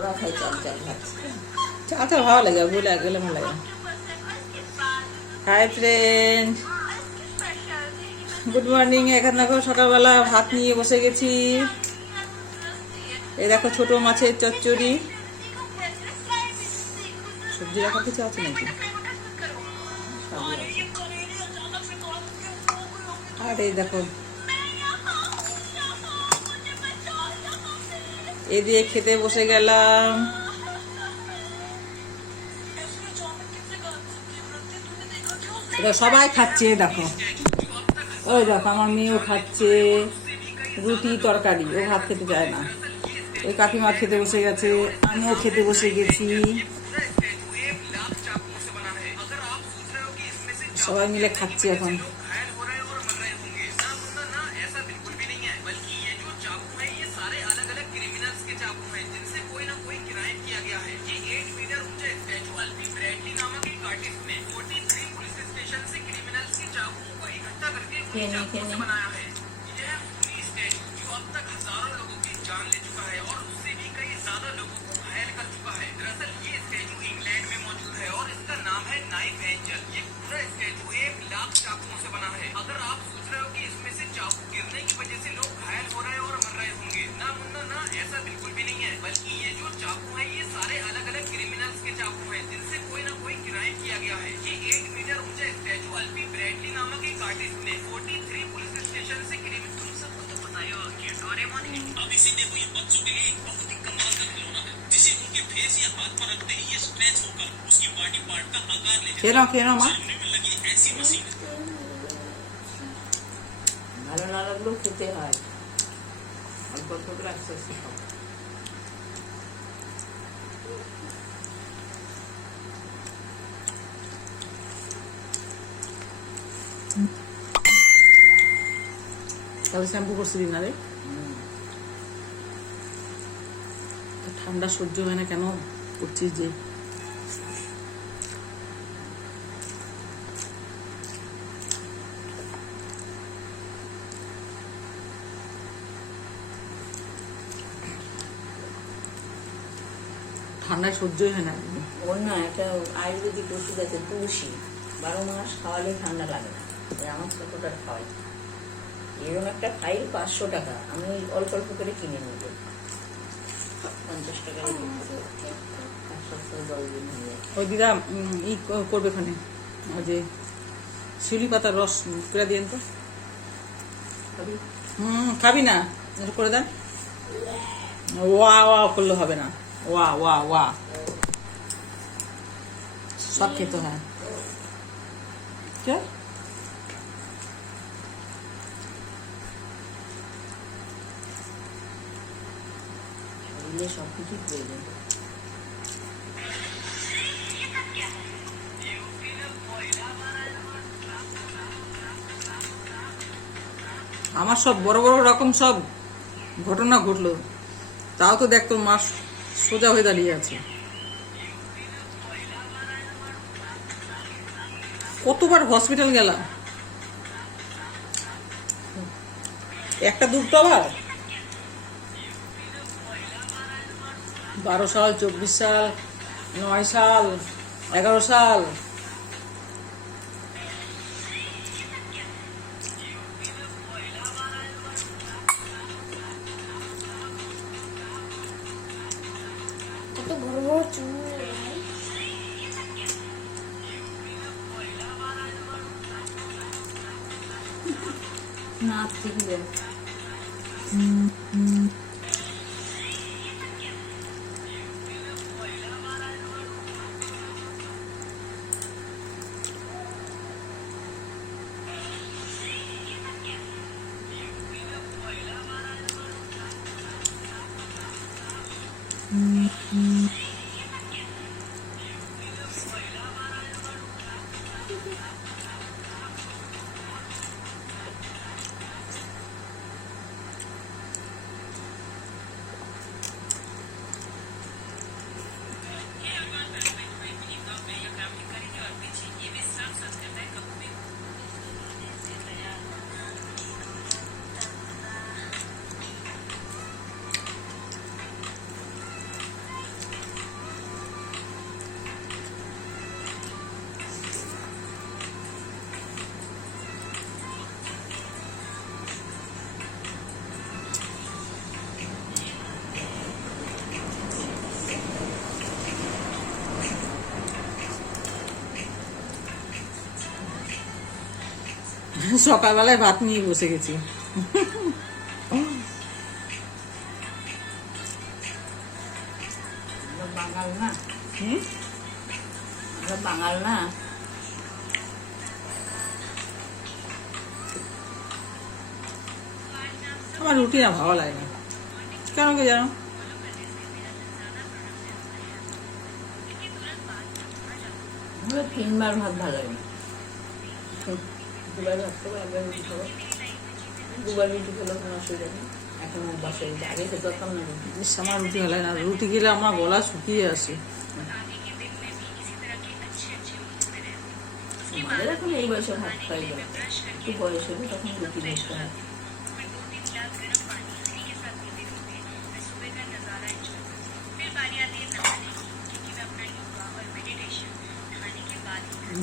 ওরা চা চা ভালো লাগে বলে গেলে ভালো লাগে হাই ফ্রেন্ড গুড মর্নিং এখন দেখো সকালবেলা ভাত নিয়ে বসে গেছি। এই দেখো ছোট মাছের চচ্চড়ি। সবজি রাখার কিছু আছে নাকি? আর এই দেখো এ দিয়ে খেতে বসে গেলাম। এটা সবাই খাচ্ছে, দেখো। ওই দেখো, আমার মেয়েও খাচ্ছে। রুটি তরকারি, ও ভাত খেতে চায় না। ওই কাকিমা খেতে বসে গেছে, আমিও খেতে বসে গেছি। সবাই মিলে খাচ্ছি এখন। 天天天天。খেয়ে নি খেয়ে নি খেয়ে নাও খেয়ে নাও মা ভালো না লাগলেও খেতে হয় অল্প অল্প করে আস্তে আস্তে খাও তাহলে শ্যাম্পু করছিলি না রে হুম। তো ঠান্ডা সহ্য হয় না কেন করছিস যে? ঠান্ডায় সহ্যই হয় না। ওর না একটা আয়ুর্বেদিক ওষুধ আছে তুলসী। বারো মাস খাওয়ালে ঠান্ডা লাগে না। আমার ছোটটা খাওয়াই। এরকম একটা ফাইল পাঁচশো টাকা। আমি অল্প অল্প করে কিনে নেব। পঞ্চাশ টাকা ওই দিদা ই করবে ওখানে। ওই যে শিউলি পাতার রস করে দিয়েন তো। হুম খাবি না? করে দেন। ওয়া ওয়া করলে হবে না। ওয়া ওয়া ওয়া। সব খেতে হয়। কে শরীরে সব প্রয়োজন আমার সব বড় বড় রকম সব ঘটনা ঘটলো। তাও তো দেখতো মাস সোজা হয়ে দাঁড়িয়ে আছে। কতবার হসপিটাল গেলাম? একটা দুটো আবার? বারো সাল চব্বিশ সাল নয় সাল এগারো সাল কত বড় বড় সকালবেলায় ভাত নিয়ে বসে গেছি। বাঙাল না বাঙাল না আমার রুটি না ভালো লাগে না। কেন কি জানো? তিনবার ভাত ভালো লাগে দুবার ভাত খাব একবার রুটি খাব দুবার রুটি খেলেও কোনো অসুবিধা নেই। এখন অভ্যাস হয়ে গেছে আগে খেতে পারতাম না রুটি আমার রুটি ভালো না রুটি খেলে আমার গলা শুকিয়ে আসে। আমাদের এখন এই বয়সে ভাত খাই গেল একটু বয়স হলে তখন রুটি হয়।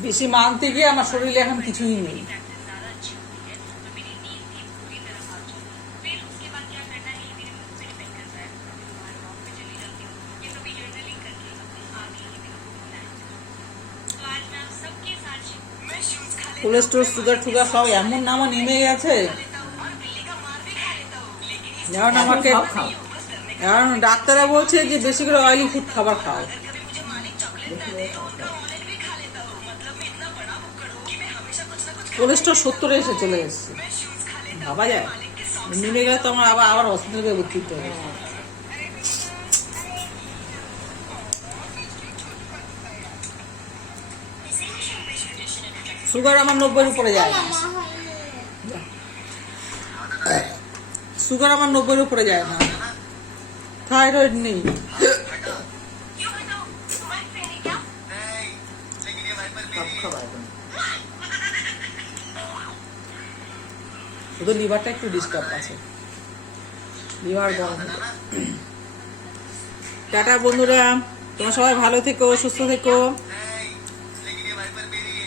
বেশি মানতে গিয়ে আমার শরীরে এখন কিছুই নেই। কোলেস্ট্রল সুগার টুগার সব এমন নামা নেমে গেছে। যেমন আমাকে? ডাক্তাররা বলছে যে বেশি করে অয়েলি ফুড খাবার খাও। কোলেস্ট্রল সত্তরে এসে চলে এসছে। ভাবা যায়? নেমে গেলে তো আমার আবার আবার হসপিটালে ভর্তি হতে হবে। সুগার আমার নব্বইয়ের উপরে যায়। না সুগার আমার নব্বইয়ের উপরে যায় না। থাইরয়েড নেই। শুধু লিভারটা একটু ডিস্টার্ব আছে। লিভার গরম। টাটা বন্ধুরা, তোমরা সবাই ভালো থেকো, সুস্থ থেকো।